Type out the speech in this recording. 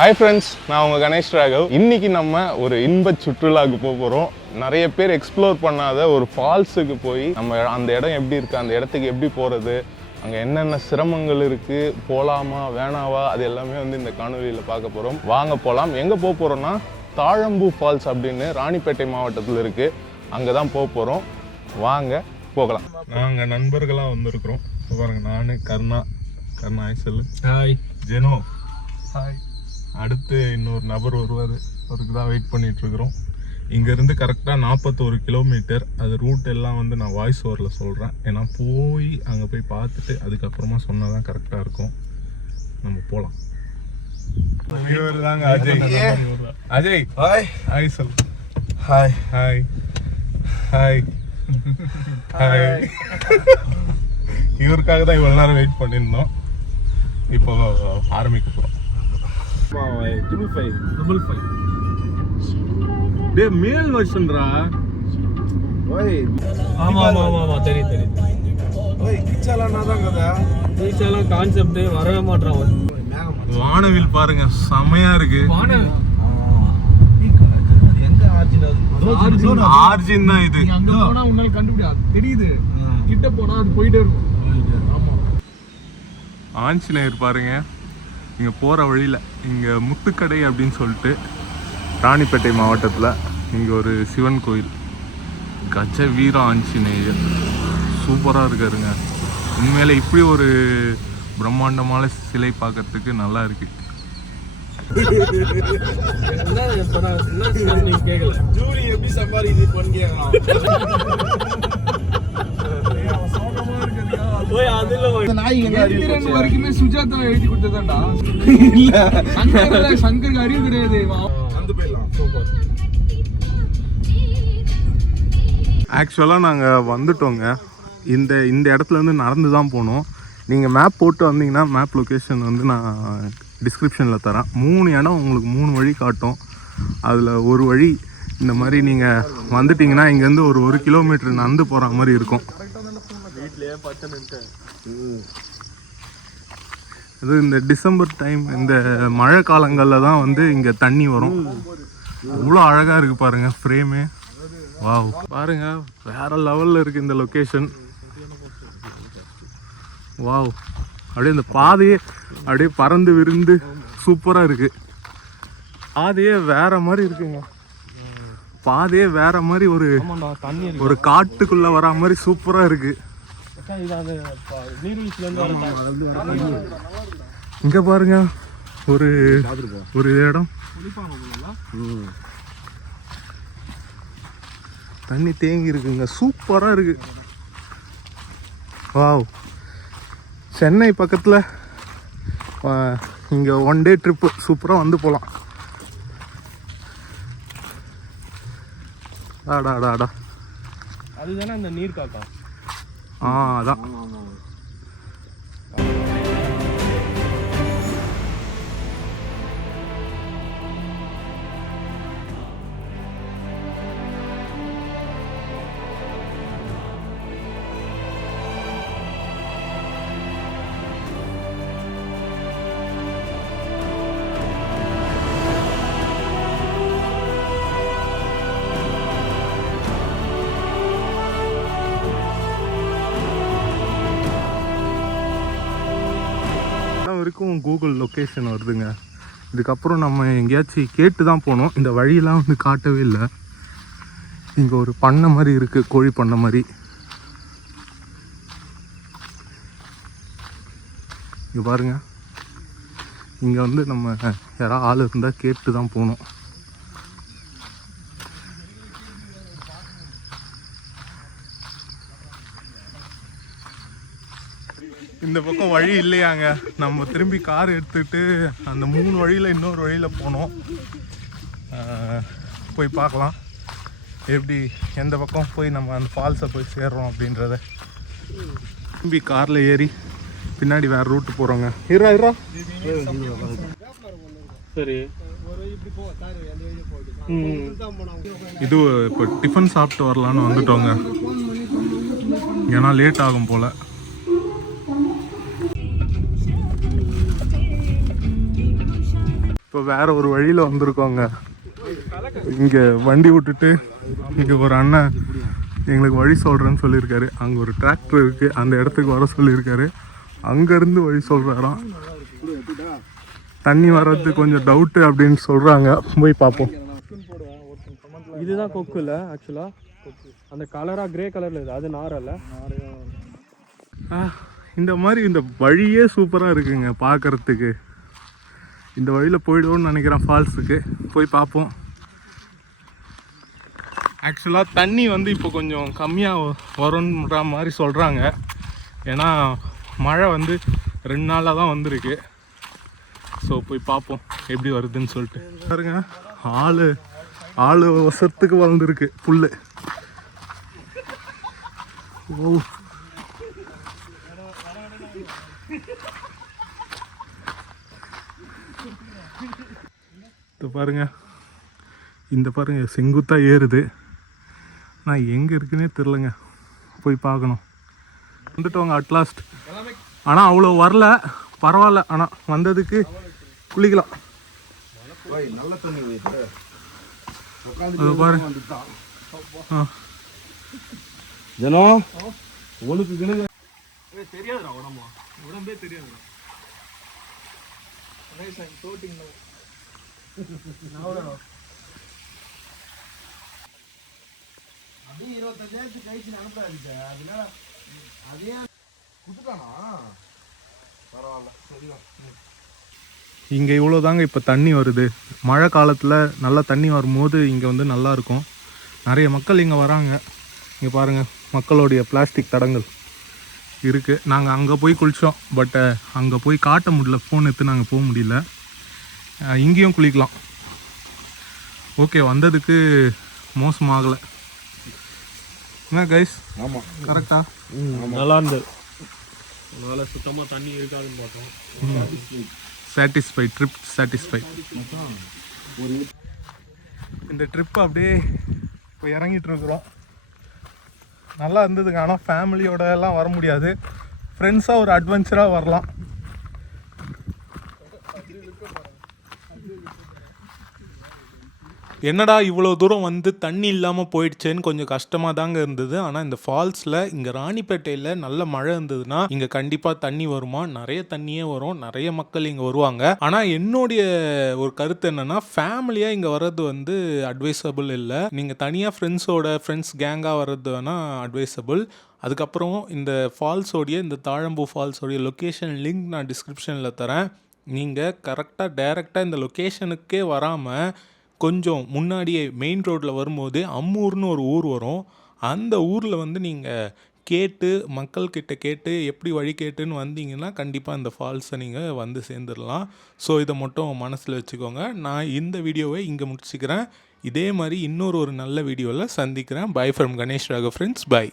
Hi friends, நான் உங்கள் கணேஷ் ராகவ். இன்றைக்கி நம்ம ஒரு இன்ப சுற்றுலாவுக்கு போகிறோம். நிறைய பேர் எக்ஸ்ப்ளோர் பண்ணாத ஒரு ஃபால்ஸுக்கு போய் நம்ம அந்த இடம் எப்படி இருக்குது, அந்த இடத்துக்கு எப்படி போகிறது, அங்கே என்னென்ன சிரமங்கள் இருக்குது, போகலாமா வேணாவா, அது எல்லாமே வந்து இந்த காணொலியில் பார்க்க போகிறோம். வாங்க போகலாம். எங்கே போக போகிறோன்னா தாழம்பூ ஃபால்ஸ் அப்படின்னு ராணிப்பேட்டை மாவட்டத்தில் இருக்குது. அங்கே தான் போக போகிறோம். வாங்க போகலாம். நாங்கள் நண்பர்களாக வந்திருக்கிறோம். பாருங்க, நான் கர்ணா ஹாய் சொல்லு. ஹாய் ஜெனோ. ஹாய். அடுத்து இன்னொரு நபர் வருவார், அவருக்கு தான் வெயிட் பண்ணிகிட்ருக்குறோம். இங்கேருந்து கரெக்டாக 41 கிலோமீட்டர். அது ரூட் எல்லாம் வந்து நான் வாய்ஸ் ஓவரில் சொல்கிறேன். ஏன்னா போய் அங்கே போய் பார்த்துட்டு அதுக்கப்புறமா சொன்னால் தான் கரெக்டாக இருக்கும். நம்ம போகலாம். தாங்க அஜய். அஜய் ஹாய். ஹாய் சொல்லு. Hi hi hi hi. இவருக்காக தான் இவ்வளோ நேரம் வெயிட் பண்ணியிருந்தோம். இப்போ ஆரம்பிக்க போகிறோம். மேல் வருஷன்டா. ஆமா ஆமா ஆமா தெரியும் தெரியும். கான்செப்ட் வரவே மாட்டான். வானவில் பாருங்க, செமையா இருக்கு. ஆர்ஜின் தான் இது. அங்க போனா உன்னால கண்டுபிடியா தெரியுது. கிட்ட போனா அது போயிட்டே இருக்கும். ஆமா, ஆஞ்சநேயர் பாருங்க. இங்கே போகிற வழியில் இங்கே முத்துக்கடை அப்படின்னு சொல்லிட்டு ராணிப்பேட்டை மாவட்டத்தில் இங்கே ஒரு சிவன் கோயில், கஜ வீர ஆஞ்சநேயர் சூப்பராக இருக்காருங்க. உண்மையிலே இப்படி ஒரு பிரம்மாண்டமான சிலை பார்க்கறதுக்கு நல்லா இருக்கு. வரைக்குமே சுஜாதா எழுதி கொடுத்ததாண்டா. இல்ல சங்கருக்கு அறிவு கிடையாது. ஆக்சுவலாக நாங்கள் வந்துட்டோங்க. இந்த இடத்துல இருந்து நடந்து தான் போனோம். நீங்கள் மேப் போட்டு வந்தீங்கன்னா மேப் லொக்கேஷன் வந்து நான் டிஸ்கிரிப்ஷனில் தரேன். 3 இடம் உங்களுக்கு 3 வழி காட்டும். அதில் ஒரு வழி இந்த மாதிரி நீங்கள் வந்துட்டிங்கன்னா இங்கேருந்து ஒரு 1 கிலோமீட்டர் நடந்து போகிற மாதிரி இருக்கும். இது இந்த டிசம்பர் டைம், இந்த மழை காலங்களில் தான் வந்து இங்கே தண்ணி வரும். அவ்வளோ அழகாக இருக்குது பாருங்கள் ஃப்ரேமே. வாவ், பாருங்க வேற லெவலில் இருக்குது இந்த லொக்கேஷன். வாவ், அப்படியே இந்த பாதையே அப்படியே பறந்து விரிந்து சூப்பராக இருக்குது. பாதையே வேற மாதிரி இருக்குங்க. பாதையே வேற மாதிரி ஒரு காட்டுக்குள்ளே வரா மாதிரி சூப்பராக இருக்குது. இங்க பாருங்க ஒரு இடம் தண்ணி தேங்கி இருக்குங்க. சூப்பரா இருக்கு. வாவ், சென்னை பக்கத்துல இங்க 1 டே ட்ரிப்பு சூப்பரா வந்து போலாம். ஆடாடாடா, அதுதானே அந்த நீர் காக்கா. அதான். வரைக்கும் கூகுள் லொக்கேஷன் வருதுங்க. இதுக்கப்புறம் நம்ம எங்கேயாச்சும் கேட்டு தான் போனோம். இந்த வழியெல்லாம் வந்து காட்டவே இல்லை. இங்கே ஒரு பண்ணை மாதிரி இருக்குது, கோழி பண்ணை மாதிரி. இங்கே பாருங்க, இங்கே வந்து நம்ம யாராவது ஆள் இருந்தால் கேட்டு தான் போகணும். இந்த பக்கம் வழி இல்லையாங்க. நம்ம திரும்பி கார் எடுத்துகிட்டு அந்த 3 வழியில் இன்னொரு வழியில் போனோம். போய் பார்க்கலாம் எப்படி எந்த பக்கம் போய் நம்ம அந்த ஃபால்ஸை போய் சேர்றோம் அப்படின்றத. திரும்பி காரில் ஏறி பின்னாடி வேறு ரூட்டு போகிறோங்க. இரா சரி. இது இப்போ டிஃபன் சாப்பிட்டு வரலான்னு வந்துட்டோங்க. ஏன்னா லேட் ஆகும் போல். இப்போ வேற ஒரு வழியில் வந்திருக்கோங்க. இங்கே வண்டி விட்டுட்டு இங்கே ஒரு அண்ணன் எங்களுக்கு வழி சொல்கிறேன்னு சொல்லியிருக்காரு. அங்கே ஒரு டிராக்டர் இருக்குது, அந்த இடத்துக்கு வர சொல்லியிருக்காரு. அங்கேருந்து வழி சொல்கிறாராம். தண்ணி வர்றது கொஞ்சம் டவுட்டு அப்படின்னு சொல்கிறாங்க. போய் பார்ப்போம். இதுதான் கொக்கு இல்லை ஆக்சுவலா, அந்த கலரா கிரே கலர்ல இது, அது நாரல்ல. இந்த மாதிரி இந்த வழியே சூப்பராக இருக்குங்க பார்க்குறதுக்கு. இந்த வழியில் போயிடுவோன்னு நினைக்கிறேன் ஃபால்ஸுக்கு. போய் பார்ப்போம். ஆக்சுவலாக தண்ணி வந்து இப்போ கொஞ்சம் கம்மியாக வரும்ன்ற மாதிரி சொல்கிறாங்க. ஏன்னா மழை வந்து 2 நாளாக தான் வந்திருக்கு. ஸோ போய் பார்ப்போம் எப்படி வருதுன்னு சொல்லிட்டு. பாருங்க, ஆள் வருஷத்துக்கு வளர்ந்துருக்கு புல். ஓ, இது பாருங்க, இந்த பாருங்க செங்குத்தாக ஏறுது. நான் எங்கே இருக்குன்னே தெரிலங்க, போய் பார்க்கணும். வந்துட்டோங்க அட்லாஸ்ட். ஆனால் அவ்வளோ வரல, பரவாயில்ல. ஆனால் வந்ததுக்கு குளிக்கலாம். அது பாருங்க. ஜனம் உனக்கு தெரியாதுடா, உடம்பே தெரியாதுடா. அப்படியே 25,000 கழிச்சு அனுப்பாது. அதனால அதே குத்துட்டானா பரவாயில்ல, சரிதான். இங்கே இவ்வளோ தாங்க இப்போ தண்ணி வருது. மழை காலத்தில் நல்லா தண்ணி வரும்போது இங்கே வந்து நல்லாயிருக்கும். நிறைய மக்கள் இங்கே வராங்க. இங்கே பாருங்கள், மக்களுடைய பிளாஸ்டிக் தடங்கள் இருக்குது. நாங்கள் அங்கே போய் குளித்தோம். பட் அங்கே போய் காட்ட முடியல, ஃபோன் எடுத்து நாங்கள் போக முடியல. இங்கேயும் குளிக்கலாம். ஓகே, வந்ததுக்கு மோசமாகலை. என்ன கைஸ்? ஆமாம், கரெக்டா? நல்லா இருந்தது. அதனால சுத்தமாக தண்ணி இருக்காதுன்னு பார்த்தோம். Satisfy, trip satisfy. இந்த ட்ரிப் அப்படியே இப்போ இறங்கிட்டு இருக்கிறோம். நல்லா இருந்ததுங்க. ஆனால் ஃபேமிலியோட எல்லாம் வர முடியாது. ஃப்ரெண்ட்ஸாக ஒரு அட்வென்ச்சராக வரலாம். என்னடா இவ்வளோ தூரம் வந்து தண்ணி இல்லாமல் போயிடுச்சேன்னு கொஞ்சம் கஷ்டமாக தாங்க இருந்தது. ஆனால் இந்த ஃபால்ஸில் இங்கே ராணிப்பேட்டையில் நல்ல மழை இருந்ததுன்னா இங்கே கண்டிப்பாக தண்ணி வருமா, நிறைய தண்ணியே வரும், நிறைய மக்கள் இங்கே வருவாங்க. ஆனால் என்னுடைய ஒரு கருத்து என்னென்னா, ஃபேமிலியாக இங்கே வர்றது வந்து அட்வைசபிள் இல்லை. நீங்கள் தனியாக ஃப்ரெண்ட்ஸ் கேங்காக வர்றது வேணால் அட்வைசபிள். அதுக்கப்புறம் இந்த ஃபால்ஸோடைய, இந்த தாழம்பூ ஃபால்ஸோடைய லொக்கேஷன் லிங்க் நான் டிஸ்கிரிப்ஷனில் தரேன். நீங்கள் கரெக்டாக டைரெக்டாக இந்த லொக்கேஷனுக்கே வராமல் கொஞ்சம் முன்னாடியே மெயின் ரோட்டில் வரும்போது அம்மூர்னு ஒரு ஊர் வரும். அந்த ஊரில் வந்து நீங்கள் மக்கள்கிட்ட கேட்டு எப்படி வழி கேட்டுன்னு வந்தீங்கன்னா கண்டிப்பாக இந்த ஃபால்ஸை நீங்கள் வந்து சேர்ந்துடலாம். ஸோ இதை மட்டும் மனசில் வச்சுக்கோங்க. நான் இந்த வீடியோவை இங்கே முடிச்சுக்கிறேன். இதே மாதிரி இன்னொரு நல்ல வீடியோவில் சந்திக்கிறேன். Bye from Ganesh Raghav friends. By.